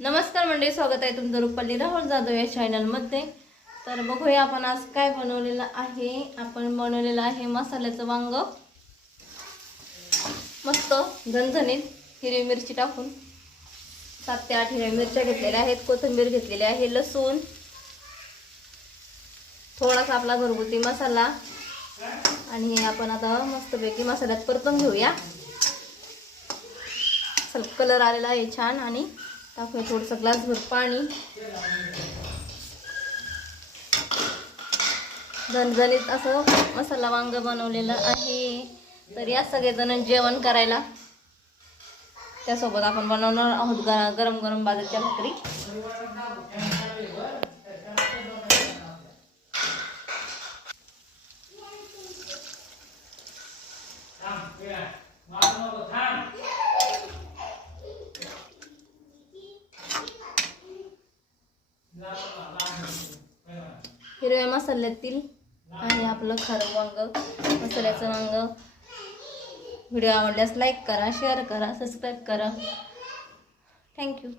नमस्कार मंडळी, स्वागत आहे तुमचं रुपाली राहुल जाधव या चॅनलमध्ये। तर बघूया आपण आज काय बनवलेलं आहे। आपण बनवलेलं आहे मसाल्याचं वांग, मस्त झणझणीत हिरवी मिरची टाकून 7 ते 8 हिरव्या मिरच्या घेतलेल्या आहेत, कोथिंबीर घेतलेली आहे, लसूण, थोडासा आपला घरगुती मसाला आणि हे आपण आता मस्तपैकी मसाल्यात परतून घेऊया। कलर आलेला आहे छान आणि टाकूया थोडंसं ग्लासभर पाणी। झणझणीत असं मसाला वांग बनवलेलं आहे। तर या सगळेजण जेवण करायला, त्यासोबत आपण बनवणार आहोत गरम गरम बाजरीच्या भाकरी। हिरव्या मसाल्यातील आणि आपलं खारं वांग, मसाल्याचं वांग। व्हिडिओ आवडल्यास लाईक करा, शेअर करा, सबस्क्राईब करा। थँक्यू।